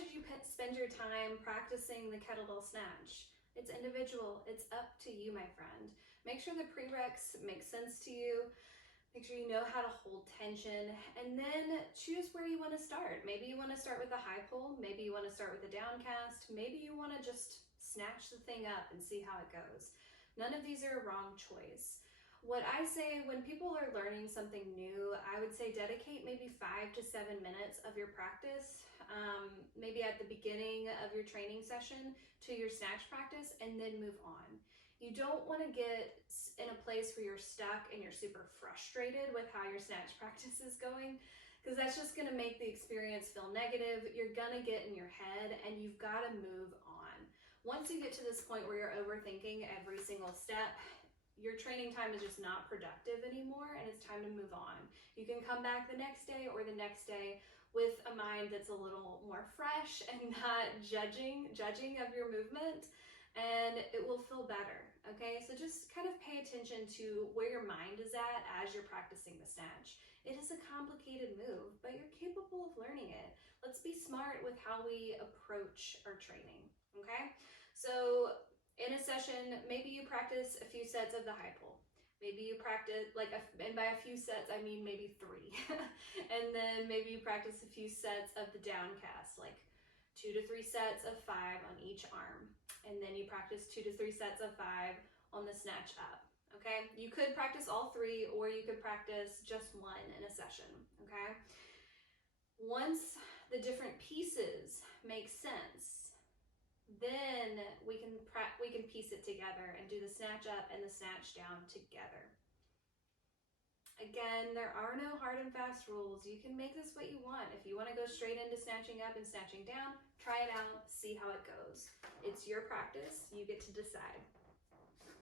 should you spend your time practicing the kettlebell snatch? It's individual. It's up to you, my friend. Make sure the prereqs make sense to you. Make sure you know how to hold tension, and then choose where you want to start. Maybe you want to start with a high pull. Maybe you want to start with a downcast. Maybe you want to just snatch the thing up and see how it goes. None of these are a wrong choice. What I say when people are learning something new, I would say dedicate maybe 5 to 7 minutes of your practice, maybe at the beginning of your training session to your snatch practice, and then move on. You don't want to get in a place where you're stuck and you're super frustrated with how your snatch practice is going, because that's just going to make the experience feel negative. You're going to get in your head and you've got to move on. Once you get to this point where you're overthinking every single step, your training time is just not productive anymore, and it's time to move on. You can come back the next day or the next day with a mind that's a little more fresh and not judging of your movement, and it will feel better, okay? So just kind of pay attention to where your mind is at as you're practicing the snatch. It is a complicated move, but you're capable of learning it. Let's be smart with how we approach our training, okay? So in a session, maybe you practice a few sets of the high pull. Maybe you practice, and by a few sets, I mean maybe 3. And then maybe you practice a few sets of the downcast, like 2 to 3 sets of 5 on each arm. And then you practice 2 to 3 sets of 5 on the snatch up, okay? You could practice all 3, or you could practice just 1 in a session, okay? Once the different pieces make sense, then we can piece it together and do the snatch up and the snatch down together. Again, there are no hard and fast rules. You can make this what you want. If you want to go straight into snatching up and snatching down, try it out, see how it goes. It's your practice. You get to decide.